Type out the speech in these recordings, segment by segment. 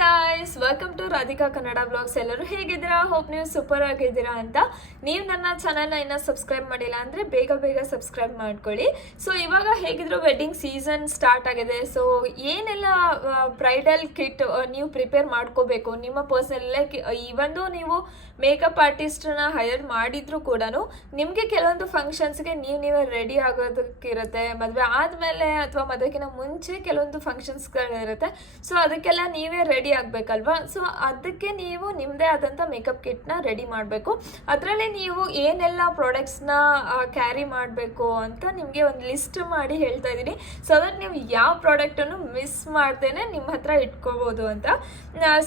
Guys, welcome to Radhika Kannada blogs. ಎಲ್ಲರೂ ಹೇಗಿದ್ದೀರಾ? Hope ನೀವು ಸೂಪರ್ ಆಗಿದ್ದೀರಾ ಅಂತ. ನೀವು ನನ್ನ ಚಾನಲ್ನ ಇನ್ನೂ ಸಬ್ಸ್ಕ್ರೈಬ್ ಮಾಡಿಲ್ಲ ಅಂದರೆ ಬೇಗ ಬೇಗ ಸಬ್ಸ್ಕ್ರೈಬ್ ಮಾಡ್ಕೊಳ್ಳಿ. ಸೊ ಇವಾಗ ಹೇಗಿದ್ರು ವೆಡ್ಡಿಂಗ್ ಸೀಸನ್ ಸ್ಟಾರ್ಟ್ ಆಗಿದೆ. ಸೊ ಏನೆಲ್ಲ ಬ್ರೈಡಲ್ ಕಿಟ್ ನೀವು ಪ್ರಿಪೇರ್ ಮಾಡ್ಕೋಬೇಕು ನಿಮ್ಮ ಪರ್ಸನಲ್, ಲೈಕ್ ಇವೊಂದು ನೀವು ಮೇಕಪ್ ಆರ್ಟಿಸ್ಟನ್ನ ಹೈಯರ್ ಮಾಡಿದ್ರು ಕೂಡ ನಿಮಗೆ ಕೆಲವೊಂದು ಫಂಕ್ಷನ್ಸ್ಗೆ ನೀವೇ ರೆಡಿ ಆಗೋದಕ್ಕಿರುತ್ತೆ. ಮದುವೆ ಆದಮೇಲೆ ಅಥವಾ ಮದುವೆಗಿಂತ ಮುಂಚೆ ಕೆಲವೊಂದು ಫಂಕ್ಷನ್ಸ್ಗಳಿರುತ್ತೆ. ಸೊ ಅದಕ್ಕೆಲ್ಲ ನೀವೇ ರೆಡಿ ಆಗಬೇಕಲ್ವಾ. ಸೊ ಅದಕ್ಕೆ ನೀವು ನಿಮ್ಮದೇ ಆದಂಥ ಮೇಕಪ್ ಕಿಟ್ನ ರೆಡಿ ಮಾಡಬೇಕು. ಅದರಲ್ಲಿ ನೀವು ಏನೆಲ್ಲ ಪ್ರಾಡಕ್ಟ್ಸ್ನ ಕ್ಯಾರಿ ಮಾಡಬೇಕು ಅಂತ ನಿಮಗೆ ಒಂದು ಲಿಸ್ಟ್ ಮಾಡಿ ಹೇಳ್ತಾ ಇದ್ದೀನಿ. ಸೊ ದಟ್ ನೀವು ಯಾವ ಪ್ರಾಡಕ್ಟನ್ನು ಮಿಸ್ ಮಾಡ್ದೇನೆ ನಿಮ್ಮ ಹತ್ರ ಇಟ್ಕೋಬೋದು ಅಂತ.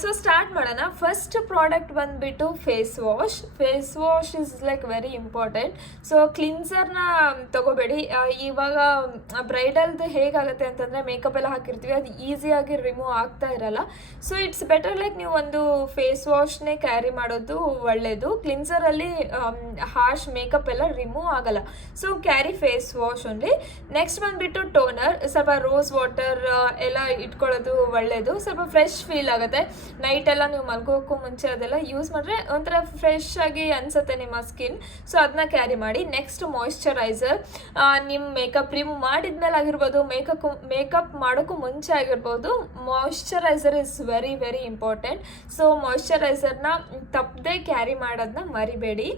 ಸೊ ಸ್ಟಾರ್ಟ್ ಮಾಡೋಣ. ಫಸ್ಟ್ ಪ್ರಾಡಕ್ಟ್ ಬಂದುಬಿಟ್ಟು face wash is like very important. So ಕ್ಲಿನ್ಸರ್ನ ತಗೋಬೇಡಿ. ಇವಾಗ ಬ್ರೈಡಲ್ದು ಹೇಗಾಗುತ್ತೆ ಅಂತಂದರೆ ಮೇಕಪ್ ಎಲ್ಲ ಹಾಕಿರ್ತೀವಿ, ಅದು ಈಸಿಯಾಗಿ ರಿಮೂವ್ ಆಗ್ತಾ ಇರಲ್ಲ. ಸೊ ಇಟ್ಸ್ ಬೆಟರ್ ಲೈಕ್ ನೀವು ಒಂದು ಫೇಸ್ ವಾಶ್ನೇ ಕ್ಯಾರಿ ಮಾಡೋದು ಒಳ್ಳೆಯದು. ಕ್ಲಿನ್ಸರಲ್ಲಿ ಹಾರ್ಶ್ ಮೇಕಪ್ ಎಲ್ಲ ರಿಮೂವ್ ಆಗಲ್ಲ. So carry face wash only. Next ಬಂದುಬಿಟ್ಟು ಟೋನರ್, ಸ್ವಲ್ಪ ರೋಸ್ ವಾಟರ್ ಎಲ್ಲ ಇಟ್ಕೊಳ್ಳೋದು ಒಳ್ಳೆಯದು. ಸ್ವಲ್ಪ ಫ್ರೆಶ್ ಫೀಲ್ ಆಗುತ್ತೆ. ನೈಟೆಲ್ಲ ನೀವು ಮಲ್ಗೋಕ್ಕೂ ಮುಂಚೆ ಅದೆಲ್ಲ ಯೂಸ್ ಮಾಡಿದ್ರೆ ಒಂಥರ ಫ್ರೆಶ್ ಆಗಿ ಅನಿಸುತ್ತೆ ನಿಮ್ಮ ಸ್ಕಿನ್. ಸೊ ಅದನ್ನ ಕ್ಯಾರಿ ಮಾಡಿ. ನೆಕ್ಸ್ಟ್ ಮಾಯಿಶ್ಚರೈಸರ್, ನಿಮ್ಮ ಮೇಕಪ್ ರಿಮೂವ್ ಮಾಡಿದ್ಮೇಲೆ ಆಗಿರ್ಬೋದು, ಮೇಕಪ್ ಮಾಡೋಕ್ಕೂ ಮುಂಚೆ ಆಗಿರ್ಬೋದು, moisturiser is very very important. So ಮಾಯಿಶ್ಚರೈಸರ್ನ ತಪ್ಪದೆ ಕ್ಯಾರಿ ಮಾಡೋದನ್ನ ಮರಿಬೇಡಿ.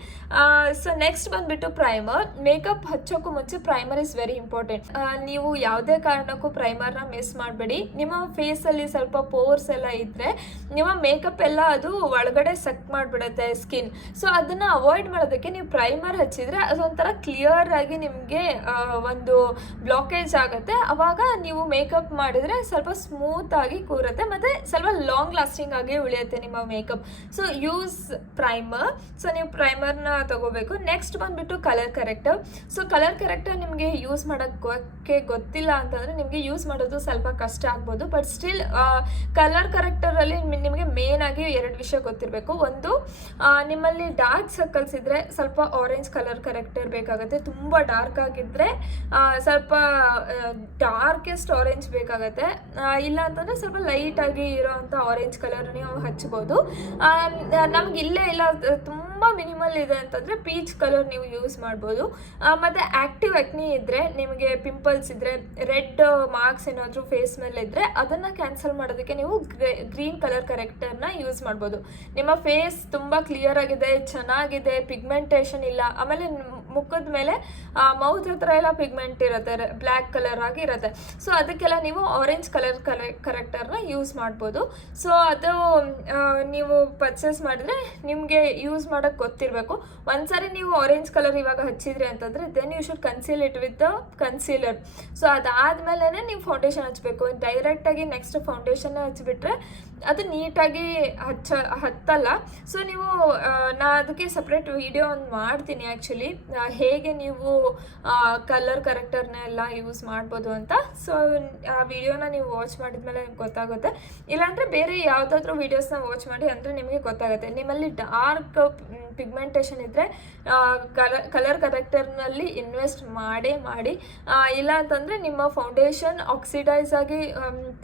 ಸೊ ನೆಕ್ಸ್ಟ್ ಬಂದುಬಿಟ್ಟು ಪ್ರೈಮರ್. ಮೇಕಪ್ ಹಚ್ಚೋಕ್ಕೂ ಮುಂಚೆ ಪ್ರೈಮರ್ ಇಸ್ ವೆರಿ ಇಂಪಾರ್ಟೆಂಟ್. ನೀವು ಯಾವುದೇ ಕಾರಣಕ್ಕೂ ಪ್ರೈಮರ್ನ ಮಿಸ್ ಮಾಡಬೇಡಿ. ನಿಮ್ಮ ಫೇಸಲ್ಲಿ ಸ್ವಲ್ಪ ಪೋರ್ಸ್ ಎಲ್ಲ ಇದ್ದರೆ ನಿಮ್ಮ ಮೇಕಪ್ ಎಲ್ಲ ಅದು ಒಳಗಡೆ ಸಕ್ ಮಾಡಿಬಿಡುತ್ತೆ ಸ್ಕಿನ್. ಸೊ ಅದನ್ನು ಅವಾಯ್ಡ್ ಮಾಡೋದಕ್ಕೆ ನೀವು ಪ್ರೈಮರ್ ಹಚ್ಚಿದರೆ ಅದೊಂಥರ ಕ್ಲಿಯರ್ ಆಗಿ ನಿಮಗೆ ಒಂದು ಬ್ಲಾಕೇಜ್ ಆಗುತ್ತೆ. ಅವಾಗ ನೀವು ಮೇಕಪ್ ಮಾಡಿದರೆ ಸ್ವಲ್ಪ ಸ್ಮೂತ್ ಆಗಿ ಕೂರುತ್ತೆ ಮತ್ತು ಸ್ವಲ್ಪ ಲಾಂಗ್ ಲಾಸ್ಟಿಂಗ್ ಆಗಿ ಉಳಿಯುತ್ತೆ ನಿಮ್ಮ makeup. So use primer. So ನೀವು ಪ್ರೈಮರ್ನ ತಗೋಬೇಕು. ನೆಕ್ಸ್ಟ್ ಬಂದುಬಿಟ್ಟು colour corrector. So colour corrector ನಿಮಗೆ ಯೂಸ್ ಮಾಡೋಕ್ಕೆ ಗೊತ್ತಿಲ್ಲ ಅಂತಂದರೆ ನಿಮಗೆ ಯೂಸ್ ಮಾಡೋದು ಸ್ವಲ್ಪ ಕಷ್ಟ ಆಗ್ಬೋದು. ಬಟ್ ಸ್ಟಿಲ್ ಕಲರ್ ಕರೆಕ್ಟರಲ್ಲಿ ನಿಮಗೆ ಮೇನ್ ಆಗಿ ಎರಡು ವಿಷಯ ಗೊತ್ತಿರಬೇಕು. ಒಂದು, ನಿಮ್ಮಲ್ಲಿ ಡಾರ್ಕ್ ಸರ್ಕಲ್ಸ್ ಇದ್ದರೆ ಸ್ವಲ್ಪ ಆರೆಂಜ್ ಕಲರ್ ಕರೆಕ್ಟರ್ ಬೇಕಾಗುತ್ತೆ. ತುಂಬ ಡಾರ್ಕ್ ಆಗಿದ್ದರೆ ಸ್ವಲ್ಪ ಡಾರ್ಕೆಸ್ಟ್ ಆರೆಂಜ್ ಬೇಕಾಗುತ್ತೆ. ಇಲ್ಲ ಅಂತಂದರೆ ಸ್ವಲ್ಪ ಲೈಟಾಗಿ ಇರೋವಂಥ ಆರೆಂಜ್ ಕಲರ್ ನೀವು ಹಚ್ಬೋದು. ನಮ್ಗೆ ಇಲ್ಲೇ ಇಲ್ಲ, ತುಂಬ ಮಿನಿಮಲ್ ಇದೆ ಅಂತಂದರೆ ಪೀಚ್ ಕಲರ್ ನೀವು ಯೂಸ್ ಮಾಡ್ಬೋದು. ಮತ್ತು ಆ್ಯಕ್ಟಿವ್ ಆ್ಯಕ್ನಿ ಇದ್ದರೆ, ನಿಮಗೆ ಪಿಂಪಲ್ಸ್ ಇದ್ದರೆ, ರೆಡ್ ಮಾರ್ಕ್ಸ್ ಏನಾದರೂ ಫೇಸ್ ಮೇಲೆ ಇದ್ದರೆ ಅದನ್ನು ಕ್ಯಾನ್ಸಲ್ ಮಾಡೋದಕ್ಕೆ ನೀವು ಗ್ರೀನ್ ಕಲರ್ ಕರೆಕ್ಟರ್ನ ಯೂಸ್ ಮಾಡ್ಬೋದು. ನಿಮ್ಮ ಫೇಸ್ ತುಂಬ ಕ್ಲಿಯರ್ ಆಗಿದೆ, ಚೆನ್ನಾಗಿದೆ, ಪಿಗ್ಮೆಂಟೇಷನ್ ಇಲ್ಲ, ಆಮೇಲೆ ಮುಖದ ಮೇಲೆ ಮೌತ್ ಹತ್ರ ಎಲ್ಲ ಪಿಗ್ಮೆಂಟ್ ಇರುತ್ತೆ, ಬ್ಲ್ಯಾಕ್ ಕಲರ್ ಆಗಿ ಇರುತ್ತೆ. ಸೊ ಅದಕ್ಕೆಲ್ಲ ನೀವು ಆರೆಂಜ್ ಕಲರ್ ಕರೆಕ್ಟರ್ನ ಯೂಸ್ ಮಾಡ್ಬೋದು. ಸೊ ಅದು ನೀವು ಪರ್ಚೇಸ್ ಮಾಡಿದ್ರೆ ನಿಮಗೆ ಯೂಸ್ ಮಾಡೋಕ್ಕೆ ಗೊತ್ತಿರಬೇಕು. ಒಂದ್ಸರಿ ನೀವು ಆರೆಂಜ್ ಕಲರ್ ಇವಾಗ ಹಚ್ಚಿದ್ರಿ ಅಂತಂದರೆ then you should conceal it with the concealer. So ಅದಾದಮೇಲೆ ನೀವು ಫೌಂಡೇಶನ್ ಹಚ್ಚಬೇಕು. ಡೈರೆಕ್ಟಾಗಿ ನೆಕ್ಸ್ಟ್ ಫೌಂಡೇಶನ್ ಹಚ್ಚಿಬಿಟ್ರೆ ಅದು ನೀಟಾಗಿ ಹತ್ತಲ್ಲ. ಸೊ ನೀವು ನಾ ಅದಕ್ಕೆ ಸಪ್ರೇಟ್ ವಿಡಿಯೋ ಒಂದು ಮಾಡ್ತೀನಿ ಆ್ಯಕ್ಚುಲಿ, ಹೇಗೆ ನೀವು ಕಲರ್ ಕರೆಕ್ಟರ್ನೆಲ್ಲ ಯೂಸ್ ಮಾಡ್ಬೋದು ಅಂತ. ಸೊ ಆ ವಿಡಿಯೋನ ನೀವು ವಾಚ್ ಮಾಡಿದ್ಮೇಲೆ ಗೊತ್ತಾಗುತ್ತೆ. ಇಲ್ಲಾಂದರೆ ಬೇರೆ ಯಾವುದಾದ್ರೂ ವೀಡಿಯೋಸ್ನ ವಾಚ್ ಮಾಡಿ, ಅಂದರೆ ನಿಮಗೆ ಗೊತ್ತಾಗುತ್ತೆ. ನಿಮ್ಮಲ್ಲಿ ಡಾರ್ಕ್ ಪಿಗ್ಮೆಂಟೇಷನ್ ಇದ್ದರೆ ಕಲರ್ ಕರೆಕ್ಟರ್ನಲ್ಲಿ ಇನ್ವೆಸ್ಟ್ ಮಾಡಿ. ಇಲ್ಲ ಅಂತಂದರೆ ನಿಮ್ಮ ಫೌಂಡೇಶನ್ ಆಕ್ಸಿಡೈಸ್ ಆಗಿ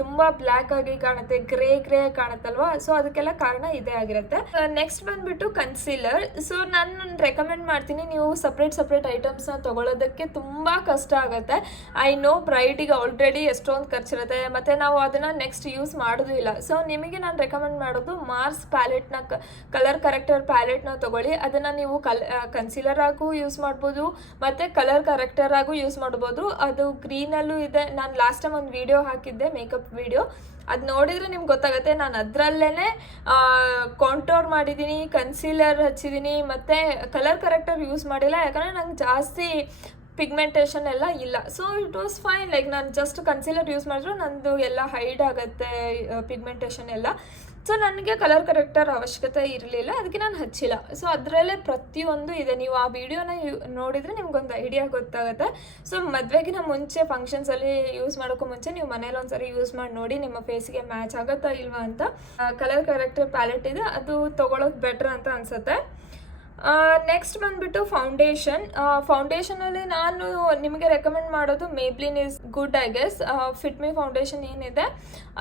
ತುಂಬ ಬ್ಲ್ಯಾಕ್ ಆಗಿ ಕಾಣುತ್ತೆ, ಗ್ರೇ ಕಾಣುತ್ತಲ್ವಾ. ಸೊ ಅದಕ್ಕೆಲ್ಲ ಕಾರಣ ಇದೇ ಆಗಿರುತ್ತೆ. ನೆಕ್ಸ್ಟ್ ಬಂದುಬಿಟ್ಟು ಕನ್ಸೀಲರ್. ಸೊ ನಾನು ರೆಕಮೆಂಡ್ ಮಾಡ್ತೀನಿ, ನೀವು ಸಪ್ರೇಟ್ ಐಟಮ್ಸ್ನ ತೊಗೊಳೋದಕ್ಕೆ ತುಂಬ ಕಷ್ಟ ಆಗುತ್ತೆ. ಐ ನೋ ಬ್ರೈಡಿಗೆ ಆಲ್ರೆಡಿ ಎಷ್ಟೊಂದು ಖರ್ಚಿರುತ್ತೆ ಮತ್ತು ನಾವು ಅದನ್ನು ನೆಕ್ಸ್ಟ್ ಯೂಸ್ ಮಾಡೋದು ಇಲ್ಲ. ಸೊ ನಿಮಗೆ ನಾನು ರೆಕಮೆಂಡ್ ಮಾಡೋದು ಮಾರ್ಸ್ ಪ್ಯಾಲೆಟ್ನ, ಕಲರ್ ಕರೆಕ್ಟರ್ ಪ್ಯಾಲೆಟ್ನ ತೊಗೊಳ್ಳಿ. ಅದನ್ನು ನೀವು ಕನ್ಸೀಲರ್ ಆಗೂ ಯೂಸ್ ಮಾಡ್ಬೋದು ಮತ್ತು ಕಲರ್ ಕರೆಕ್ಟರ್ ಆಗೂ ಯೂಸ್ ಮಾಡ್ಬೋದು. ಅದು ಗ್ರೀನಲ್ಲೂ ಇದೆ. ನಾನು ಲಾಸ್ಟ್ ಟೈಮ್ ಒಂದು ವಿಡಿಯೋ ಹಾಕಿದ್ದೆ, ಮೇಕಪ್ ವಿಡಿಯೋ, ಅದು ನೋಡಿದರೆ ನಿಮ್ಗೆ ಗೊತ್ತಾಗುತ್ತೆ. ನಾನು ಅದರಲ್ಲೇ ಕಾಂಟೋರ್ ಮಾಡಿದ್ದೀನಿ, ಕನ್ಸೀಲರ್ ಹಚ್ಚಿದ್ದೀನಿ ಮತ್ತು ಕಲರ್ ಕರೆಕ್ಟರ್ ಯೂಸ್ ಮಾಡಿಲ್ಲ. ಯಾಕಂದರೆ ನಂಗೆ ಜಾಸ್ತಿ ಪಿಗ್ಮೆಂಟೇಷನ್ ಎಲ್ಲ ಇಲ್ಲ. So it was fine. Like ನಾನು ಜಸ್ಟ್ ಕನ್ಸೀಲರ್ ಯೂಸ್ ಮಾಡಿದ್ರು ನಂದು ಎಲ್ಲ ಹೈಡ್ ಆಗುತ್ತೆ ಪಿಗ್ಮೆಂಟೇಷನ್ ಎಲ್ಲ. ಸೊ ನನಗೆ ಕಲರ್ ಕರೆಕ್ಟರ್ ಅವಶ್ಯಕತೆ ಇರಲಿಲ್ಲ, ಅದಕ್ಕೆ ನಾನು ಹಚ್ಚಿಲ್ಲ. ಸೊ ಅದರಲ್ಲೇ ಪ್ರತಿಯೊಂದು ಇದೆ. ನೀವು ಆ ವಿಡಿಯೋನ ನೋಡಿದರೆ ನಿಮ್ಗೊಂದು ಐಡಿಯಾ ಗೊತ್ತಾಗುತ್ತೆ. ಸೊ ಮದುವೆಗಿನ ಮುಂಚೆ ಫಂಕ್ಷನ್ಸಲ್ಲಿ ಯೂಸ್ ಮಾಡೋಕ್ಕೂ ಮುಂಚೆ ನೀವು ಮನೇಲಿ ಒಂದ್ಸರಿ ಯೂಸ್ ಮಾಡಿ ನೋಡಿ, ನಿಮ್ಮ ಫೇಸಿಗೆ ಮ್ಯಾಚ್ ಆಗುತ್ತಾ ಇಲ್ವಾ ಅಂತ. ಕಲರ್ ಕರೆಕ್ಟರ್ ಪ್ಯಾಲೆಟ್ ಇದೆ, ಅದು ತೊಗೊಳೋದು ಬೆಟ್ರ್ ಅಂತ ಅನಿಸುತ್ತೆ. ನೆಕ್ಸ್ಟ್ ಬಂದುಬಿಟ್ಟು ಫೌಂಡೇಶನಲ್ಲಿ ನಾನು ನಿಮಗೆ ರೆಕಮೆಂಡ್ ಮಾಡೋದು Maybelline is good I guess. Fit Me foundation ಏನಿದೆ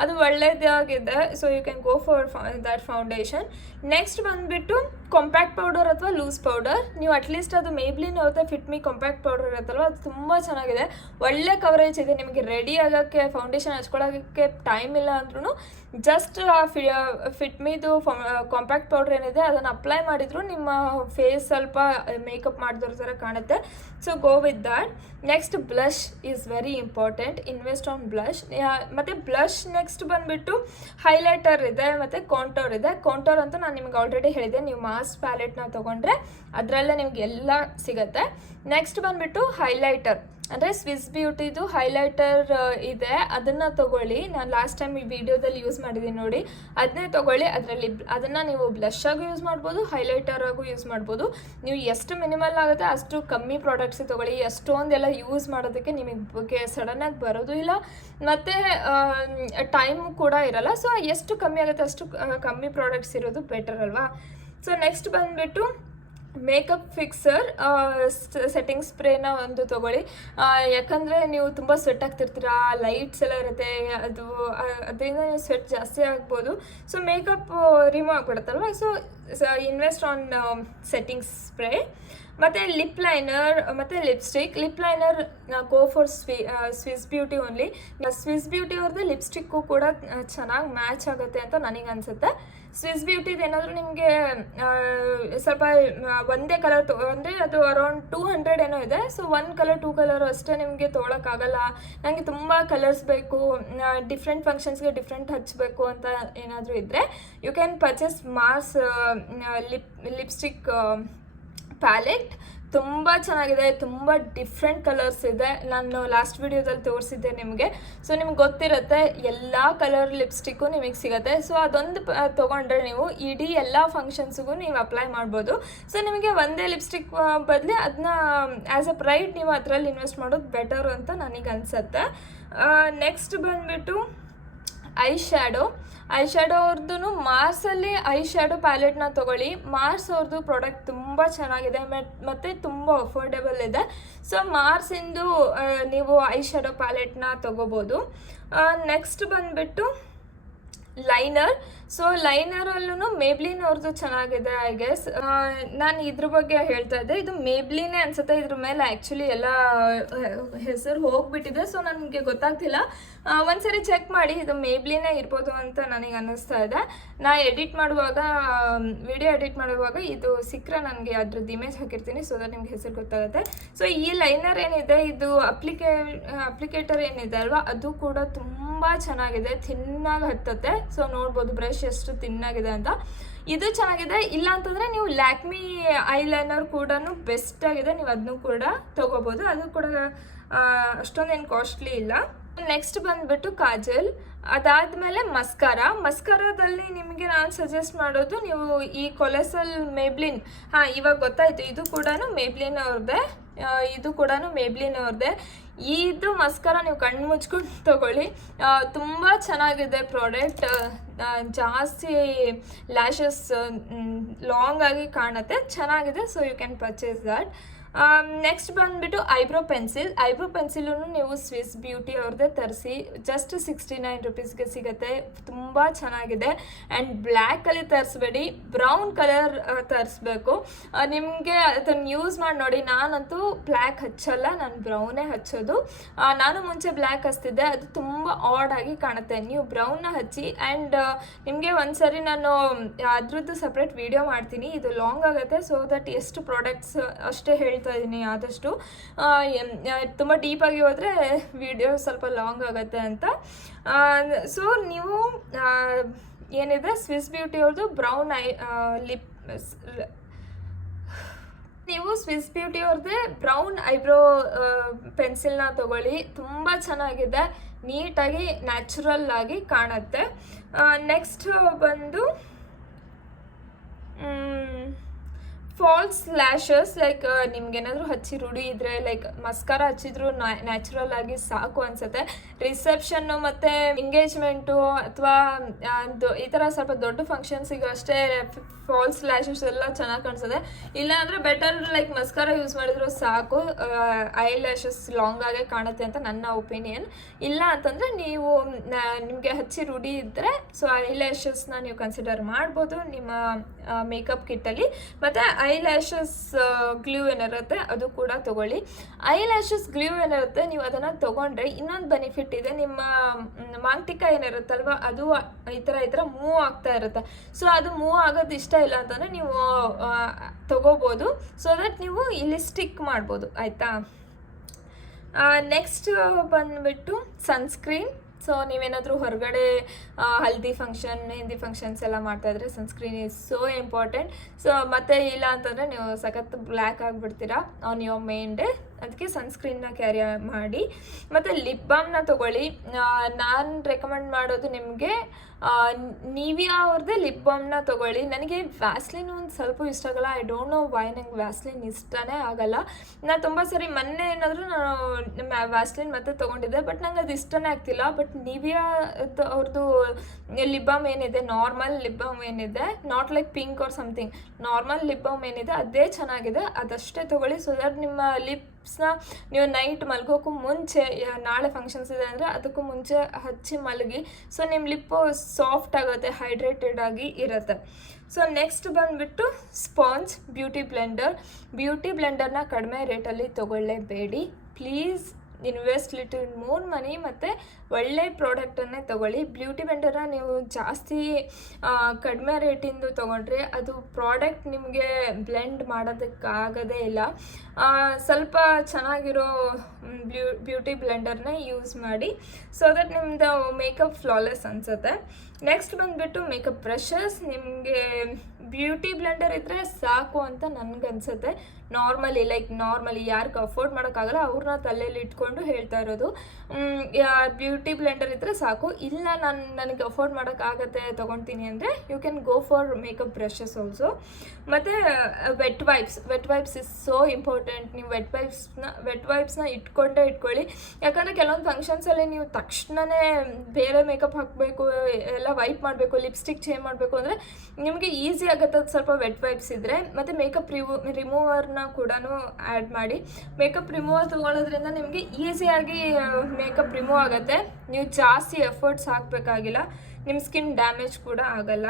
ಅದು ಒಳ್ಳೆಯದಾಗಿದೆ, so you can go for that foundation. Next ಬಂದುಬಿಟ್ಟು ಕಾಂಪ್ಯಾಕ್ಟ್ ಪೌಡರ್ ಅಥವಾ ಲೂಸ್ ಪೌಡರ್. ನೀವು ಅಟ್ಲೀಸ್ಟ್ ಅದು ಮೇಬ್ಲಿನ್ ಅವ್ರದ್ದು ಫಿಟ್ ಮಿ ಕಾಂಪ್ಯಾಕ್ಟ್ ಪೌಡರ್ ಇರುತ್ತಲ್ವ, ಅದು ತುಂಬ ಚೆನ್ನಾಗಿದೆ, ಒಳ್ಳೆ ಕವರೇಜ್ ಇದೆ. ನಿಮಗೆ ರೆಡಿ ಆಗೋಕ್ಕೆ ಫೌಂಡೇಶನ್ ಹಚ್ಕೊಳ್ಳೋಕ್ಕೆ ಟೈಮ್ ಇಲ್ಲ ಅಂದ್ರೂ ಜಸ್ಟ್ ಫಿಟ್ ಮಿದು ಕಾಂಪ್ಯಾಕ್ಟ್ ಪೌಡರ್ ಏನಿದೆ ಅದನ್ನು ಅಪ್ಲೈ ಮಾಡಿದ್ರು ನಿಮ್ಮ ಫೇಸ್ ಸ್ವಲ್ಪ ಮೇಕಪ್ ಮಾಡಿದವ್ರ ಥರ ಕಾಣುತ್ತೆ. So go with that. Next blush is very important, invest on blush. ಮತ್ತು ಬ್ಲಷ್ ನೆಕ್ಸ್ಟ್ ಬಂದುಬಿಟ್ಟು ಹೈಲೈಟರ್ ಇದೆ ಮತ್ತು ಕಾಂಟೋರ್ ಇದೆ. ಕಾಂಟೋರ್ ಅಂತ ನಾನು ನಿಮ್ಗೆ ಆಲ್ರೆಡಿ ಹೇಳಿದೆ, ನೀವು ಮಾಸ್ ಪ್ಯಾಲೆಟ್ನ ತೊಗೊಂಡ್ರೆ ಅದರಲ್ಲೇ ನಿಮ್ಗೆ ಎಲ್ಲ ಸಿಗುತ್ತೆ. ನೆಕ್ಸ್ಟ್ ಬಂದುಬಿಟ್ಟು ಹೈಲೈಟರ್ ಅಂದರೆ ಸ್ವಿಸ್ ಬ್ಯೂಟಿದು ಹೈಲೈಟರ್ ಇದೆ, ಅದನ್ನು ತೊಗೊಳ್ಳಿ. ನಾನು ಲಾಸ್ಟ್ ಟೈಮ್ ಈ ವಿಡಿಯೋದಲ್ಲಿ ಯೂಸ್ ಮಾಡಿದ್ದೀನಿ ನೋಡಿ, ಅದನ್ನೇ ತೊಗೊಳ್ಳಿ. ಅದನ್ನು ನೀವು ಬ್ಲಷ್ ಆಗೂ ಯೂಸ್ ಮಾಡ್ಬೋದು, ಹೈಲೈಟರ್ ಆಗೂ ಯೂಸ್ ಮಾಡ್ಬೋದು. ನೀವು ಎಷ್ಟು ಮಿನಿಮಲ್ ಆಗುತ್ತೆ ಅಷ್ಟು ಕಮ್ಮಿ ಪ್ರಾಡಕ್ಟ್ಸ್ ತೊಗೊಳ್ಳಿ. ಎಷ್ಟೊಂದೆಲ್ಲ ಯೂಸ್ ಮಾಡೋದಕ್ಕೆ ನಿಮಗೆ ಸಡನ್ನಾಗಿ ಬರೋದು ಇಲ್ಲ, ಮತ್ತು ಟೈಮು ಕೂಡ ಇರಲ್ಲ. ಸೊ ಎಷ್ಟು ಕಮ್ಮಿ ಆಗುತ್ತೆ ಅಷ್ಟು ಕಮ್ಮಿ ಪ್ರಾಡಕ್ಟ್ಸ್ ಇರೋದು ಬೆಟರ್ ಅಲ್ವಾ. ಸೊ ನೆಕ್ಸ್ಟ್ ಬಂದುಬಿಟ್ಟು ಮೇಕಪ್ ಫಿಕ್ಸರ್ ಸೆಟ್ಟಿಂಗ್ ಸ್ಪ್ರೇನ ಒಂದು ತೊಗೊಳ್ಳಿ. ಯಾಕಂದರೆ ನೀವು ತುಂಬ ಸ್ವೆಟ್ ಆಗ್ತಿರ್ತೀರ, ಲೈಟ್ಸ್ ಎಲ್ಲ ಇರುತ್ತೆ, ಅದರಿಂದ ನೀವು ಸ್ವೆಟ್ ಜಾಸ್ತಿ ಆಗ್ಬೋದು. ಸೊ ಮೇಕಪ್ ರಿಮೂವ್ ಆಗಿಬಿಡುತ್ತಲ್ವ. So invest on setting spray. ಮತ್ತು ಲಿಪ್ ಲೈನರ್ ಮತ್ತು lip liner go for Swiss Beauty only. Swiss Beauty ಅವ್ರದ್ದು ಲಿಪ್ಸ್ಟಿಕ್ಕು ಕೂಡ ಚೆನ್ನಾಗಿ ಮ್ಯಾಚ್ ಆಗುತ್ತೆ ಅಂತ ನನಗೆ ಅನಿಸುತ್ತೆ. ಸ್ವಿಸ್ ಬ್ಯೂಟಿದು ಏನಾದರೂ ನಿಮಗೆ ಸ್ವಲ್ಪ ಒಂದೇ ಕಲರ್ ಅಂದರೆ ಅದು ಅರೌಂಡ್ 200 ಏನೋ ಇದೆ. ಸೊ 1 ಕಲರ್ 2 ಕಲರ್ ಅಷ್ಟೇ ನಿಮಗೆ ತೊಗೊಳಕ್ಕಾಗಲ್ಲ, ನನಗೆ ತುಂಬ ಕಲರ್ಸ್ ಬೇಕು, ಡಿಫ್ರೆಂಟ್ ಫಂಕ್ಷನ್ಸ್ಗೆ ಡಿಫ್ರೆಂಟ್ ಹಚ್ಚಬೇಕು ಅಂತ ಏನಾದರೂ ಇದ್ದರೆ you can purchase mass lipstick palette. ತುಂಬ ಚೆನ್ನಾಗಿದೆ, ತುಂಬ ಡಿಫ್ರೆಂಟ್ ಕಲರ್ಸ್ ಇದೆ. ನಾನು ಲಾಸ್ಟ್ ವಿಡಿಯೋದಲ್ಲಿ ತೋರಿಸಿದ್ದೆ ನಿಮಗೆ. ಸೊ ನಿಮ್ಗೆ ಗೊತ್ತಿರುತ್ತೆ ಎಲ್ಲ ಕಲರ್ ಲಿಪ್ಸ್ಟಿಕ್ಕು ನಿಮಗೆ ಸಿಗುತ್ತೆ. ಸೊ ಅದೊಂದು ತೊಗೊಂಡ್ರೆ ನೀವು ಇಡೀ ಎಲ್ಲ ಫಂಕ್ಷನ್ಸಿಗೂ ನೀವು ಅಪ್ಲೈ ಮಾಡ್ಬೋದು. ಸೊ ನಿಮಗೆ ಒಂದೇ ಲಿಪ್ಸ್ಟಿಕ್ ಬದಲು ಅದನ್ನ ಆ್ಯಸ್ ಅ ಬ್ರೈಡ್ ನೀವು ಅದರಲ್ಲಿ ಇನ್ವೆಸ್ಟ್ ಮಾಡೋದು ಬೆಟರು ಅಂತ ನನಗೆ ಅನಿಸುತ್ತೆ. ನೆಕ್ಸ್ಟ್ ಬಂದುಬಿಟ್ಟು ಐ ಶ್ಯಾಡೋ ಅವ್ರದ್ದು ಮಾರ್ಸಲ್ಲಿ ಐ ಶ್ಯಾಡೋ ಪ್ಯಾಲೆಟ್ನ ತೊಗೊಳ್ಳಿ. ಮಾರ್ಸ್ ಅವ್ರದ್ದು ಪ್ರಾಡಕ್ಟ್ ತುಂಬ ಚೆನ್ನಾಗಿದೆ ಮತ್ತು ತುಂಬ ಅಫೋರ್ಡೆಬಲ್ ಇದೆ. ಸೊ ಮಾರ್ಸಿಂದು ನೀವು ಐ ಶ್ಯಾಡೋ ಪ್ಯಾಲೆಟ್ನ ತೊಗೋಬೋದು. ನೆಕ್ಸ್ಟ್ ಬಂದುಬಿಟ್ಟು ಲೈನರ್. ಸೊ ಲೈನರಲ್ಲೂ ಮೇಬ್ಲಿನ್ ಅವ್ರದ್ದು ಚೆನ್ನಾಗಿದೆ ಐ ಗೆಸ್. ನಾನು ಇದ್ರ ಬಗ್ಗೆ ಹೇಳ್ತಾ ಇದ್ದೆ, ಇದು ಮೇಬ್ಲಿನೇ ಅನಿಸುತ್ತೆ. ಇದ್ರ ಮೇಲೆ ಆ್ಯಕ್ಚುಲಿ ಎಲ್ಲ ಹೆಸರು ಹೋಗ್ಬಿಟ್ಟಿದೆ, ಸೊ ನನಗೆ ಗೊತ್ತಾಗ್ತಿಲ್ಲ. ಒಂದ್ಸರಿ ಚೆಕ್ ಮಾಡಿ, ಇದು ಮೇಬ್ಲಿನೇ ಇರ್ಬೋದು ಅಂತ ನನಗೆ ಅನ್ನಿಸ್ತಾ ಇದೆ. ನಾ ವಿಡಿಯೋ ಎಡಿಟ್ ಮಾಡುವಾಗ ಇದು ಸಿಕ್ಕರೆ ನನಗೆ ಅದ್ರದ್ದು ಇಮೇಜ್ ಹಾಕಿರ್ತೀನಿ, ಸೊ ದಟ್ ನಿಮ್ಗೆ ಹೆಸರು ಗೊತ್ತಾಗುತ್ತೆ. ಸೊ ಈ ಲೈನರ್ ಏನಿದೆ, ಇದು ಅಪ್ಲಿಕೇಟರ್ ಏನಿದೆ ಅಲ್ವಾ, ಅದು ಕೂಡ ತುಂಬ ಚೆನ್ನಾಗಿದೆ, ಥಿನ್ನಾಗಿ ಹತ್ತುತ್ತೆ. ಸೊ ನೋಡ್ಬೋದು ಬ್ರಷ್ ಎಷ್ಟು ತಿನ್ನಾಗಿದೆ ಅಂತ. ಇದು ಚೆನ್ನಾಗಿದೆ. ಇಲ್ಲ ಅಂತಂದರೆ ನೀವು ಲ್ಯಾಕ್ಮಿ ಐಲೈನರ್ ಕೂಡ ಬೆಸ್ಟ್ ಆಗಿದೆ, ನೀವು ಅದನ್ನು ಕೂಡ ತೊಗೋಬೋದು. ಅದು ಕೂಡ ಅಷ್ಟೊಂದೇನು ಕಾಸ್ಟ್ಲಿ ಇಲ್ಲ. ನೆಕ್ಸ್ಟ್ ಬಂದುಬಿಟ್ಟು ಕಾಜಲ್. ಅದಾದಮೇಲೆ ಮಸ್ಕಾರಾದಲ್ಲಿ ನಿಮಗೆ ನಾನು ಸಜೆಸ್ಟ್ ಮಾಡೋದು, ನೀವು ಈ ಕೊಲೆಸಲ್ ಮೇಬ್ಲಿನ್, ಇವಾಗ ಗೊತ್ತಾಯಿತು, ಇದು ಕೂಡ ಮೇಬ್ಲಿನ್ ಅವ್ರದ್ದೇ. ಇದು ಮಸ್ಕಾರ ನೀವು ಕಣ್ಣು ಮುಚ್ಕೊಂಡು ತೊಗೊಳ್ಳಿ, ತುಂಬ ಚೆನ್ನಾಗಿದೆ ಪ್ರಾಡಕ್ಟ್. ಜಾಸ್ತಿ ಲ್ಯಾಶಸ್ ಲಾಂಗ್ ಆಗಿ ಕಾಣುತ್ತೆ, ಚೆನ್ನಾಗಿದೆ. So you can purchase that. Next ಬಂದುಬಿಟ್ಟು ಐಬ್ರೋ ಪೆನ್ಸಿಲು ನೀವು ಸ್ವಿಸ್ ಬ್ಯೂಟಿ ಅವ್ರದ್ದೇ ತರಿಸಿ, ಜಸ್ಟ್ 69 ರುಪೀಸ್ಗೆ ಸಿಗುತ್ತೆ, ತುಂಬ ಚೆನ್ನಾಗಿದೆ. ಆ್ಯಂಡ್ ಬ್ಲ್ಯಾಕಲ್ಲಿ ತರಿಸ್ಬೇಡಿ, ಬ್ರೌನ್ ಕಲರ್ ತರಿಸ್ಬೇಕು. ನಿಮಗೆ ಅದನ್ನು ಯೂಸ್ ಮಾಡಿ ನೋಡಿ. ನಾನಂತೂ ಬ್ಲ್ಯಾಕ್ ಹಚ್ಚಲ್ಲ, ನಾನು ಬ್ರೌನೇ ಹಚ್ಚೋದು. ನಾನು ಮುಂಚೆ ಬ್ಲ್ಯಾಕ್ ಹಚ್ತಿದ್ದೆ, ಅದು ತುಂಬ ಆಡ್ ಆಗಿ ಕಾಣುತ್ತೆ. ನೀವು ಬ್ರೌನ್ನ ಹಚ್ಚಿ. ಆ್ಯಂಡ್ ನಿಮಗೆ ಒಂದ್ಸರಿ ನಾನು ಅದ್ರದ್ದು ಸಪ್ರೇಟ್ ವಿಡಿಯೋ ಮಾಡ್ತೀನಿ, ಇದು ಲಾಂಗ್ ಆಗುತ್ತೆ. ಸೊ ದಟ್ ಎಷ್ಟು ಪ್ರಾಡಕ್ಟ್ಸ್ ಅಷ್ಟೇ ಹೇಳ್ತಾ ಇದ್ದೀನಿ, ಆದಷ್ಟು ತುಂಬ ಡೀಪಾಗಿ ಹೋದರೆ ವಿಡಿಯೋ ಸ್ವಲ್ಪ ಲಾಂಗ್ ಆಗುತ್ತೆ ಅಂತ. ಸೊ ನೀವು ಏನಿದೆ ಸ್ವಿಸ್ ಬ್ಯೂಟಿ ಅವ್ರದ್ದು ಬ್ರೌನ್ ಸ್ವಿಸ್ ಬ್ಯೂಟಿ ಅವ್ರದ್ದೇ ಬ್ರೌನ್ ಐಬ್ರೋ ಪೆನ್ಸಿಲ್ನ ತೊಗೊಳ್ಳಿ, ತುಂಬ ಚೆನ್ನಾಗಿದೆ, ನೀಟಾಗಿ ನ್ಯಾಚುರಲ್ ಆಗಿ ಕಾಣುತ್ತೆ. ನೆಕ್ಸ್ಟ್ ಬಂದು ಫಾಲ್ಸ್ ಲ್ಯಾಶಸ್ ಲೈಕ್ ನಿಮ್ಗೇನಾದರೂ ಹಚ್ಚಿ ರೂಢಿ ಇದ್ದರೆ ಲೈಕ್ ಮಸ್ಕಾರ ಹಚ್ಚಿದ್ರು ನ್ಯಾಚುರಲ್ ಆಗಿ ಸಾಕು ಅನ್ಸುತ್ತೆ. ರಿಸೆಪ್ಷನ್ನು ಮತ್ತು ಎಂಗೇಜ್ಮೆಂಟು ಅಥವಾ ಈ ಥರ ಸ್ವಲ್ಪ ದೊಡ್ಡ ಫಂಕ್ಷನ್ಸಿಗೆ ಅಷ್ಟೇ ಫಾಲ್ಸ್ ಲ್ಯಾಶಸ್ ಎಲ್ಲ ಚೆನ್ನಾಗಿ ಕಾಣಿಸುತ್ತೆ. ಇಲ್ಲಾಂದರೆ ಬೆಟರ್ ಲೈಕ್ ಮಸ್ಕಾರ ಯೂಸ್ ಮಾಡಿದ್ರು ಸಾಕು, ಐ ಲ್ಯಾಶಸ್ ಲಾಂಗ್ ಆಗೇ ಕಾಣುತ್ತೆ ಅಂತ ನನ್ನ ಒಪಿನಿಯನ್. ಇಲ್ಲ ಅಂತಂದರೆ ನೀವು ನಿಮಗೆ ಹಚ್ಚಿ ರೂಢಿ ಇದ್ದರೆ ಸೊ ಐ ಲ್ಯಾಶಸ್ನ ನೀವು ಕನ್ಸಿಡರ್ ಮಾಡ್ಬೋದು ನಿಮ್ಮ ಮೇಕಪ್ ಕಿಟ್ಟಲ್ಲಿ. ಮತ್ತು ಐ ಲ್ಯಾಶಸ್ ಗ್ಲೂ ಏನಿರುತ್ತೆ ಅದು ಕೂಡ ತೊಗೊಳ್ಳಿ. ಐ ಲ್ಯಾಶಸ್ ಗ್ಲೂ ಏನಿರುತ್ತೆ ನೀವು ಅದನ್ನು ತೊಗೊಂಡ್ರೆ ಇನ್ನೊಂದು ಬೆನಿಫಿಟ್ ಇದೆ, ನಿಮ್ಮ ಮಾಂಟಿಕ ಏನಿರುತ್ತಲ್ವ ಅದು ಈ ಥರ ಮೂವ್ ಆಗ್ತಾ ಇರುತ್ತೆ. ಸೊ ಅದು ಮೂವ್ ಆಗೋದು ಇಷ್ಟ ಇಲ್ಲ ಅಂತಂದರೆ ನೀವು ತೊಗೋಬೋದು, ಸೊ ದಟ್ ನೀವು ಇಲ್ಲಿ ಸ್ಟಿಕ್ ಮಾಡ್ಬೋದು ಆಯಿತಾ. ನೆಕ್ಸ್ಟ್ ಬಂದುಬಿಟ್ಟು ಸನ್ಸ್ಕ್ರೀನ್. ಸೊ ನೀವೇನಾದರೂ ಹೊರಗಡೆ ಹಲ್ದಿ ಫಂಕ್ಷನ್, ಮೆಹಂದಿ ಫಂಕ್ಷನ್ಸ್ ಎಲ್ಲ ಮಾಡ್ತಾಯಿದ್ರೆ sunscreen is so important. So ಮತ್ತೆ ಇಲ್ಲ ಅಂತಂದರೆ ನೀವು ಸಖತ್ ಬ್ಲ್ಯಾಕ್ ಆಗಿಬಿಡ್ತೀರಾ ಆನ್ ಯುವರ್ ಮೇನ್ ಡೇ. ಅದಕ್ಕೆ ಸನ್ಸ್ಕ್ರೀನ್ನ ಕ್ಯಾರಿ ಮಾಡಿ. ಮತ್ತು ಲಿಪ್ ಬಾಮ್ನ ತೊಗೊಳ್ಳಿ. ನಾನು ರೆಕಮೆಂಡ್ ಮಾಡೋದು ನಿಮಗೆ ನಿವಿಯಾ ಅವ್ರದ್ದೇ ಲಿಪ್ ಬಾಮ್ನ ತೊಗೊಳ್ಳಿ. ನನಗೆ ವ್ಯಾಸ್ಲಿನ್ ಒಂದು ಸ್ವಲ್ಪ ಇಷ್ಟ ಆಗಲ್ಲ. ಐ ಡೋಂಟ್ ನೋ ವೈ ನಂಗೆ ವ್ಯಾಸ್ಲಿನ್ ಇಷ್ಟನೇ ಆಗಲ್ಲ. ನಾನು ತುಂಬ ಸರಿ ಮೊನ್ನೆ ಏನಾದರೂ ನಾನು ವ್ಯಾಸ್ಲಿನ್ ಮತ್ತೆ ತೊಗೊಂಡಿದ್ದೆ, ಬಟ್ ನಂಗೆ ಅದು ಇಷ್ಟನೇ ಆಗ್ತಿಲ್ಲ. ಬಟ್ ನಿವಿಯಾ ಅವ್ರದ್ದು ಲಿಪ್ ಬಾಮ್ ಏನಿದೆ, ನಾರ್ಮಲ್ ಲಿಪ್ ಬಾಮ್ ಏನಿದೆ, not like pink or something, normal lip balm ಏನಿದೆ ಅದೇ ಚೆನ್ನಾಗಿದೆ, ಅದಷ್ಟೇ ತೊಗೊಳ್ಳಿ. ಸೊ ದಟ್ ನಿಮ್ಮ ಲಿಪ್ಸ್ನ ನೀವು ನೈಟ್ ಮಲ್ಗೋಕ್ಕೂ ಮುಂಚೆ, ನಾಳೆ ಫಂಕ್ಷನ್ಸ್ ಇದೆ ಅಂದರೆ ಅದಕ್ಕೂ ಮುಂಚೆ ಹಚ್ಚಿ ಮಲಗಿ, ಸೊ ನಿಮ್ಮ ಲಿಪ್ಪು ಸಾಫ್ಟ್ ಆಗುತ್ತೆ, ಹೈಡ್ರೇಟೆಡ್ ಆಗಿ ಇರುತ್ತೆ. ಸೊ ನೆಕ್ಸ್ಟ್ ಬಂದುಬಿಟ್ಟು ಸ್ಪಾಂಜ್ ಬ್ಯೂಟಿ ಬ್ಲೆಂಡರ್ನ ಕಡಿಮೆ ರೇಟಲ್ಲಿ ತೊಗೊಳ್ಳೇಬೇಡಿ please. Invest little more money ಮತ್ತು ಒಳ್ಳೆ ಪ್ರಾಡಕ್ಟನ್ನೇ ತೊಗೊಳ್ಳಿ. ಬ್ಯೂಟಿ ಬ್ಲೆಂಡರ್ನ ನೀವು ಜಾಸ್ತಿ ಕಡಿಮೆ ರೇಟಿಂದು ತೊಗೊಂಡ್ರೆ ಅದು ಪ್ರಾಡಕ್ಟ್ ನಿಮಗೆ ಬ್ಲೆಂಡ್ ಮಾಡೋದಕ್ಕಾಗೋದೇ ಇಲ್ಲ. ಸ್ವಲ್ಪ ಚೆನ್ನಾಗಿರೋ ಬ್ಯೂಟಿ ಬ್ಲೆಂಡರ್ನೇ ಯೂಸ್ ಮಾಡಿ, ಸೊ ದಟ್ ನಿಮ್ಮದು ಮೇಕಪ್ ಫ್ಲಾಲೆಸ್ ಅನಿಸುತ್ತೆ. ನೆಕ್ಸ್ಟ್ ಬಂದುಬಿಟ್ಟು ಮೇಕಪ್ ಬ್ರಷಸ್. ನಿಮಗೆ ಬ್ಯೂಟಿ ಬ್ಲೆಂಡರ್ ಇದ್ದರೆ ಸಾಕು ಅಂತ ನನಗನ್ಸುತ್ತೆ. ನಾರ್ಮಲಿ ಯಾರಿಗೆ ಅಫೋರ್ಡ್ ಮಾಡೋಕ್ಕಾಗಲ್ಲ ಅವ್ರನ್ನ ತಲೆಯಲ್ಲಿ ಇಟ್ಕೊಂಡು ಹೇಳ್ತಾ ಇರೋದು. ಬ್ಯೂಟಿ ಬ್ಲೆಂಡರ್ ಇದ್ದರೆ ಸಾಕು. ಇಲ್ಲ ನನಗೆ ಅಫೋರ್ಡ್ ಮಾಡೋಕ್ಕಾಗತ್ತೆ ತೊಗೊಳ್ತೀನಿ ಅಂದರೆ you can go for makeup brushes also. ಮತ್ತು wet wipes is so important. ನೀವು ವೆಟ್ ವೈಪ್ಸ್ನ ಇಟ್ಕೊಳ್ಳಿ. ಯಾಕಂದರೆ ಕೆಲವೊಂದು ಫಂಕ್ಷನ್ಸಲ್ಲಿ ನೀವು ತಕ್ಷಣವೇ ಬೇರೆ ಮೇಕಪ್ ಹಾಕಬೇಕು, ಎಲ್ಲ ವೈಪ್ ಮಾಡಬೇಕು, ಲಿಪ್ಸ್ಟಿಕ್ ಚೇಂಜ್ ಮಾಡಬೇಕು ಅಂದರೆ ನಿಮಗೆ ಈಸಿ ಆಗುತ್ತೆ ಅದು ಸ್ವಲ್ಪ ವೆಟ್ ವೈಪ್ಸ್ ಇದ್ದರೆ. ಮತ್ತು ಮೇಕಪ್ ರಿಮೂವರ್ನ ಕೂಡ ಆ್ಯಡ್ ಮಾಡಿ. ಮೇಕಪ್ ರಿಮೂವರ್ ತೊಗೊಳ್ಳೋದ್ರಿಂದ ನಿಮಗೆ ಈಸಿಯಾಗಿ ಮೇಕಪ್ ರಿಮೂವ್ ಆಗುತ್ತೆ. ನೀವು ಜಾಸ್ತಿ ಎಫರ್ಟ್ಸ್ ಹಾಕಬೇಕಾಗಿಲ್ಲ, ನಿಮ್ಮ ಸ್ಕಿನ್ ಡ್ಯಾಮೇಜ್ ಕೂಡ ಆಗಲ್ಲ.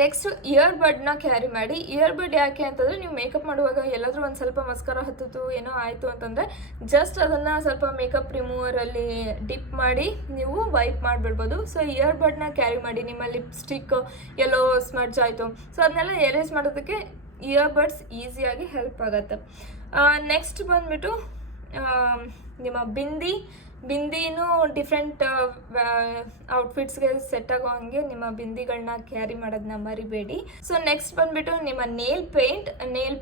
ನೆಕ್ಸ್ಟ್ ಇಯರ್ಬಡ್ನ ಕ್ಯಾರಿ ಮಾಡಿ. ಇಯರ್ಬಡ್ ಯಾಕೆ ಅಂತಂದರೆ ನೀವು ಮೇಕಪ್ ಮಾಡುವಾಗ ಎಲ್ಲಾದರೂ ಒಂದು ಸ್ವಲ್ಪ ಮಸ್ಕಾರ ಹತ್ತಿತು ಏನೋ ಆಯಿತು ಅಂತಂದರೆ ಜಸ್ಟ್ ಅದನ್ನು ಸ್ವಲ್ಪ ಮೇಕಪ್ ರಿಮೂವರಲ್ಲಿ ಡಿಪ್ ಮಾಡಿ ನೀವು ವೈಪ್ ಮಾಡಿಬಿಡ್ಬೋದು. ಸೊ ಇಯರ್ಬಡ್ನ ಕ್ಯಾರಿ ಮಾಡಿ. ನಿಮ್ಮ ಲಿಪ್ಸ್ಟಿಕ್ ಎಲ್ಲೋ ಸ್ಮಡ್ಜ್ ಆಯಿತು, ಸೊ ಅದನ್ನೆಲ್ಲ ಎರೇಸ್ ಮಾಡೋದಕ್ಕೆ ಇಯರ್ಬಡ್ಸ್ ಈಸಿಯಾಗಿ ಹೆಲ್ಪ್ ಆಗುತ್ತೆ. ನೆಕ್ಸ್ಟ್ ಬಂದುಬಿಟ್ಟು ನಿಮ್ಮ ಬಿಂದಿನೂ ಡಿಫ್ರೆಂಟ್ ಔಟ್ಫಿಟ್ಸ್ಗೆ ಸೆಟ್ ಆಗೋ ಹಾಗೆ ನಿಮ್ಮ ಬಿಂದಿಗಳನ್ನ ಕ್ಯಾರಿ ಮಾಡೋದನ್ನ ಮರಿಬೇಡಿ. ಸೊ ನೆಕ್ಸ್ಟ್ ಬಂದುಬಿಟ್ಟು ನಿಮ್ಮ ನೇಲ್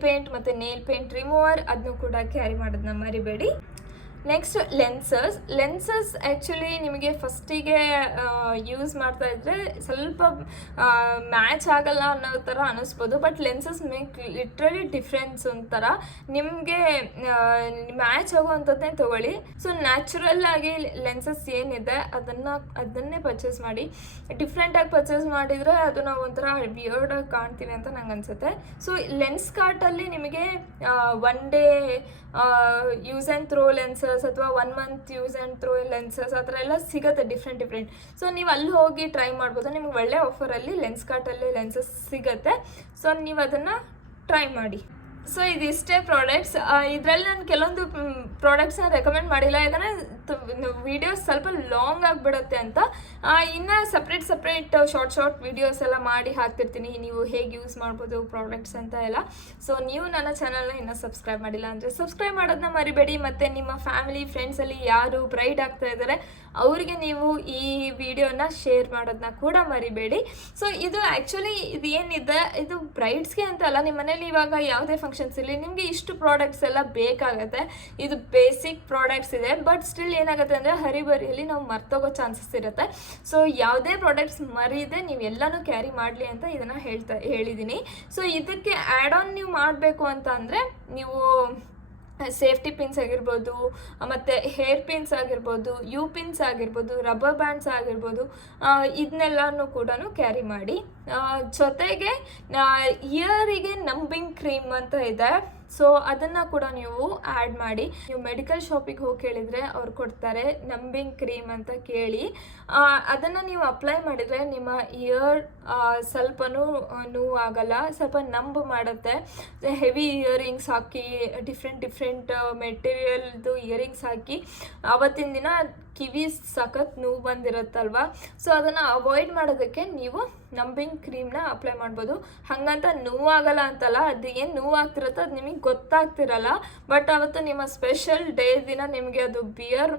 ಪೇಂಟ್ ಮತ್ತು ನೇಲ್ ಪೇಂಟ್ ರಿಮೂವರ್ ಅದನ್ನು ಕೂಡ ಕ್ಯಾರಿ ಮಾಡೋದನ್ನ ಮರಿಬೇಡಿ. ನೆಕ್ಸ್ಟ್ ಲೆನ್ಸಸ್ ಆ್ಯಕ್ಚುಲಿ ನಿಮಗೆ ಫಸ್ಟಿಗೆ ಯೂಸ್ ಮಾಡ್ತಾ ಇದ್ದರೆ ಸ್ವಲ್ಪ ಮ್ಯಾಚ್ ಆಗಲ್ಲ ಅನ್ನೋ ಥರ ಅನ್ನಿಸ್ಬೋದು, but lenses make literally difference ಒಂಥರ. ನಿಮಗೆ ಮ್ಯಾಚ್ ಆಗೋವಂಥದ್ದೇ ತೊಗೊಳ್ಳಿ. ಸೊ ನ್ಯಾಚುರಲ್ ಆಗಿ ಲೆನ್ಸಸ್ ಏನಿದೆ ಅದನ್ನೇ ಪರ್ಚೇಸ್ ಮಾಡಿ. ಡಿಫ್ರೆಂಟಾಗಿ ಪರ್ಚೇಸ್ ಮಾಡಿದರೆ ಅದು ನಾವು ಒಂಥರ ವಿಯರ್ಡಾಗಿ ಕಾಣ್ತೀವಿ ಅಂತ ನಂಗೆ ಅನಿಸುತ್ತೆ. ಸೊ ಲೆನ್ಸ್ ಕಾರ್ಟಲ್ಲಿ ನಿಮಗೆ one day use and throw lenses ಅಥವಾ 1 month use and throw lenses ಆ ಥರ ಎಲ್ಲ ಸಿಗುತ್ತೆ ಡಿಫ್ರೆಂಟ್. ಸೊ ನೀವು ಅಲ್ಲಿ ಹೋಗಿ ಟ್ರೈ ಮಾಡ್ಬೋದು. ನಿಮ್ಗೆ ಒಳ್ಳೆ ಆಫರಲ್ಲಿ ಲೆನ್ಸ್ ಕಾರ್ಟಲ್ಲಿ ಲೆನ್ಸಸ್ ಸಿಗುತ್ತೆ. ಸೊ ನೀವು ಅದನ್ನು ಟ್ರೈ ಮಾಡಿ. ಸೊ ಇದಿಷ್ಟೇ ಪ್ರಾಡಕ್ಟ್ಸ್. ಇದರಲ್ಲಿ ನಾನು ಕೆಲವೊಂದು ಪ್ರಾಡಕ್ಟ್ಸ್ನ ರೆಕಮೆಂಡ್ ಮಾಡಿಲ್ಲ, ಯಾಕಂದರೆ ವಿಡಿಯೋಸ್ ಸ್ವಲ್ಪ ಲಾಂಗ್ ಆಗಿಬಿಡುತ್ತೆ ಅಂತ. ಇನ್ನು ಸಪ್ರೇಟ್ ಶಾರ್ಟ್ ವಿಡಿಯೋಸ್ ಎಲ್ಲ ಮಾಡಿ ಹಾಕ್ತಿರ್ತೀನಿ, ನೀವು ಹೇಗೆ ಯೂಸ್ ಮಾಡ್ಬೋದು ಪ್ರಾಡಕ್ಟ್ಸ್ ಅಂತ ಎಲ್ಲ. ಸೊ ನೀವು ನನ್ನ ಚಾನಲ್ನ ಇನ್ನೂ ಸಬ್ಸ್ಕ್ರೈಬ್ ಮಾಡಿಲ್ಲ ಅಂದರೆ ಸಬ್ಸ್ಕ್ರೈಬ್ ಮಾಡೋದನ್ನ ಮರಿಬೇಡಿ. ಮತ್ತು ನಿಮ್ಮ ಫ್ಯಾಮಿಲಿ ಫ್ರೆಂಡ್ಸಲ್ಲಿ ಯಾರು ಬ್ರೈಡ್ ಆಗ್ತಾ ಇದ್ದಾರೆ ಅವರಿಗೆ ನೀವು ಈ ವಿಡಿಯೋನ ಶೇರ್ ಮಾಡೋದನ್ನ ಕೂಡ ಮರಿಬೇಡಿ. ಸೊ ಇದು ಆ್ಯಕ್ಚುಲಿ ಇದು ಏನಿದೆ ಇದು ಬ್ರೈಡ್ಸ್ಗೆ ಅಂತ ಅಲ್ಲ, ನಿಮ್ಮ ಮನೇಲಿ ಇವಾಗ ಯಾವುದೇ ಫಂಕ್ಷನ್ಸ್ ಇಲ್ಲಿ ನಿಮಗೆ ಇಷ್ಟು ಪ್ರಾಡಕ್ಟ್ಸ್ ಎಲ್ಲ ಬೇಕಾಗುತ್ತೆ. ಇದು ಬೇಸಿಕ್ ಪ್ರಾಡಕ್ಟ್ಸ್ ಇದೆ, ಬಟ್ ಸ್ಟಿಲ್ ಏನಾಗುತ್ತೆ ಅಂದರೆ ಹರಿಬರಿಯಲ್ಲಿ ನಾವು ಮರ್ತೋಗೋ ಚಾನ್ಸಸ್ ಇರುತ್ತೆ. ಸೊ ಯಾವುದೇ ಪ್ರಾಡಕ್ಟ್ಸ್ ಮರೀದೆ ನೀವು ಎಲ್ಲನೂ ಕ್ಯಾರಿ ಮಾಡಲಿ ಅಂತ ಇದನ್ನು ಹೇಳಿದ್ದೀನಿ. ಸೊ ಇದಕ್ಕೆ ಆ್ಯಡ್ ಆನ್ ನೀವು ಮಾಡಬೇಕು ಅಂತ ಅಂದರೆ ನೀವು ಸೇಫ್ಟಿ ಪಿನ್ಸ್ ಆಗಿರ್ಬೋದು, ಮತ್ತು ಹೇರ್ ಪಿನ್ಸ್ ಆಗಿರ್ಬೋದು, ಯು ಪಿನ್ಸ್ ಆಗಿರ್ಬೋದು, ರಬ್ಬರ್ ಬ್ಯಾಂಡ್ಸ್ ಆಗಿರ್ಬೋದು, ಇದನ್ನೆಲ್ಲನೂ ಕೂಡ ಕ್ಯಾರಿ ಮಾಡಿ. ಜೊತೆಗೆ ಇಯರಿಗೆ ನಂಬಿಂಗ್ ಕ್ರೀಮ್ ಅಂತ ಇದೆ. ಸೊ ಅದನ್ನು ಕೂಡ ನೀವು ಆ್ಯಡ್ ಮಾಡಿ. ನೀವು ಮೆಡಿಕಲ್ ಶಾಪಿಗೆ ಹೋಗಿ ಕೇಳಿದರೆ ಅವ್ರು ಕೊಡ್ತಾರೆ ನಂಬಿಂಗ್ ಕ್ರೀಮ್ ಅಂತ ಕೇಳಿ. ಅದನ್ನು ನೀವು ಅಪ್ಲೈ ಮಾಡಿದರೆ ನಿಮ್ಮ ಇಯರ್ ಸ್ವಲ್ಪನೂ ನೋವಾಗಲ್ಲ, ಸ್ವಲ್ಪ ನಂಬು ಮಾಡುತ್ತೆ. ಹೆವಿ ಇಯರಿಂಗ್ಸ್ ಹಾಕಿ ಡಿಫ್ರೆಂಟ್ ಮೆಟೀರಿಯಲ್ದು ಇಯರಿಂಗ್ಸ್ ಹಾಕಿ ಅವತ್ತಿನ ದಿನ ಕಿವಿ ಸಖತ್ ನೋವು ಬಂದಿರುತ್ತಲ್ವ. ಸೊ ಅದನ್ನು ಅವಾಯ್ಡ್ ಮಾಡೋದಕ್ಕೆ ನೀವು ನಂಬಿಂಗ್ ಕ್ರೀಮ್ನ ಅಪ್ಲೈ ಮಾಡ್ಬೋದು. ಹಾಗಂತ ನೋವಾಗಲ್ಲ ಅಂತಲ್ಲ, ಅದು ಏನು ನೋವಾಗ್ತಿರುತ್ತೋ ಅದು ನಿಮಗೆ ಗೊತ್ತಾಗ್ತಿರಲ್ಲ. ಬಟ್ ಅವತ್ತು ನಿಮ್ಮ ಸ್ಪೆಷಲ್ ಡೇ ದಿನ ನಿಮಗೆ ಅದು ಬಿಯರ್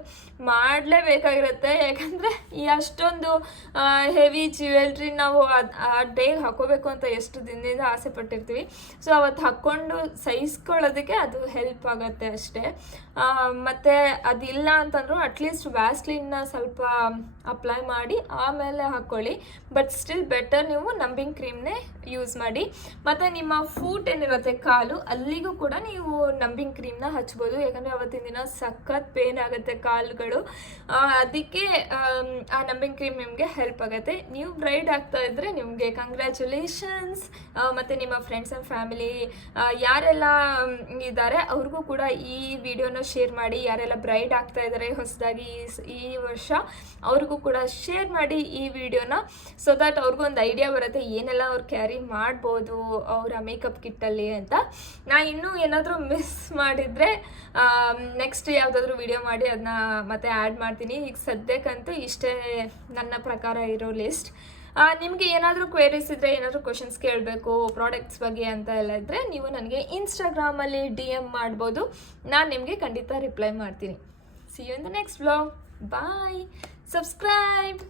ಮಾಡಲೇಬೇಕಾಗಿರುತ್ತೆ. ಯಾಕಂದರೆ ಈ ಅಷ್ಟೊಂದು ಹೆವಿ ಜ್ಯುವೆಲ್ರಿ ನಾವು ಆ ಡೇಗೆ ಹಾಕೋಬೇಕು ಅಂತ ಎಷ್ಟು ದಿನದಿಂದ ಆಸೆ ಪಟ್ಟಿರ್ತೀವಿ. ಸೊ ಅವತ್ತು ಹಾಕ್ಕೊಂಡು ಸಹಿಸ್ಕೊಳ್ಳೋದಕ್ಕೆ ಅದು ಹೆಲ್ಪ್ ಆಗುತ್ತೆ ಅಷ್ಟೇ. ಮತ್ತು ಅದಿಲ್ಲ ಅಂತಂದ್ರೂ ಅಟ್ಲೀಸ್ಟ್ ವ್ಯಾಸ್ಲಿನ್ನ ಸ್ವಲ್ಪ ಅಪ್ಲೈ ಮಾಡಿ ಆಮೇಲೆ ಹಾಕ್ಕೊಳ್ಳಿ. ಬಟ್ ಸ್ಟಿಲ್ ಬೆಟರ್ ನೀವು ನಂಬಿಂಗ್ ಕ್ರೀಮ್ನೇ ಯೂಸ್ ಮಾಡಿ. ಮತ್ತು ನಿಮ್ಮ ಫೂಟ್ ಏನಿರುತ್ತೆ ಕಾಲು, ಅಲ್ಲಿಗೂ ಕೂಡ ನೀವು ನಂಬಿಂಗ್ ಕ್ರೀಮ್ನ ಹಚ್ಬೋದು. ಯಾಕಂದರೆ ಅವತ್ತಿನ ದಿನ ಸಖತ್ ಪೇನ್ ಆಗುತ್ತೆ ಕಾಲುಗಳು. ಅದಕ್ಕೆ ಆ ನಂಬಿಂಗ್ ಕ್ರೀಮ್ ನಿಮಗೆ ಹೆಲ್ಪ್ ಆಗುತ್ತೆ. ನೀವು ಬ್ರೈಡ್ ಆಗ್ತಾ ಇದ್ದರೆ ನಿಮಗೆ ಕಂಗ್ರ್ಯಾಚುಲೇಷನ್ಸ್. ಮತ್ತು ನಿಮ್ಮ ಫ್ರೆಂಡ್ಸ್ ಆ್ಯಂಡ್ ಫ್ಯಾಮಿಲಿ ಯಾರೆಲ್ಲ ಇದ್ದಾರೆ ಅವ್ರಿಗೂ ಕೂಡ ಈ ವಿಡಿಯೋನ ಶೇರ್ ಮಾಡಿ. ಯಾರೆಲ್ಲ ಬ್ರೈಡ್ ಆಗ್ತಾ ಇದ್ದಾರೆ ಹೊಸದಾಗಿ ಈ ವರ್ಷ, ಅವ್ರಿಗೂ ಕೂಡ ಶೇರ್ ಮಾಡಿ ಈ ವಿಡಿಯೋನ. ಸೊ ದಟ್ ಅವ್ರಿಗೂ ಒಂದು ಐಡಿಯಾ ಬರುತ್ತೆ ಏನೆಲ್ಲ ಅವ್ರು ಕ್ಯಾರಿ ಮಾಡ್ಬೋದು ಅವರ ಮೇಕಪ್ ಕಿಟ್ಟಲ್ಲಿ ಅಂತ. ನಾನು ಇನ್ನೂ ಏನಾದರೂ ಮಿಸ್ ಮಾಡಿದರೆ ನೆಕ್ಸ್ಟ್ ಯಾವುದಾದ್ರೂ ವಿಡಿಯೋ ಮಾಡಿ ಅದನ್ನ ಮತ್ತೆ ಆ್ಯಡ್ ಮಾಡ್ತೀನಿ. ಈಗ ಸದ್ಯಕ್ಕಂತೂ ಇಷ್ಟೇ ನನ್ನ ಪ್ರಕಾರ ಇರೋ ಲಿಸ್ಟ್. ನಿಮಗೆ ಏನಾದರೂ ಕ್ವೇರೀಸ್ ಇದ್ದರೆ, ಏನಾದರೂ ಕ್ವಶನ್ಸ್ ಕೇಳಬೇಕು ಪ್ರಾಡಕ್ಟ್ಸ್ ಬಗ್ಗೆ ಅಂತ ಎಲ್ಲ ಇದ್ದರೆ ನೀವು ನನಗೆ ಇನ್ಸ್ಟಾಗ್ರಾಮಲ್ಲಿ DM ಮಾಡ್ಬೋದು. ನಾನು ನಿಮಗೆ ಖಂಡಿತ ರಿಪ್ಲೈ ಮಾಡ್ತೀನಿ. See you in the next vlog. Bye. Subscribe.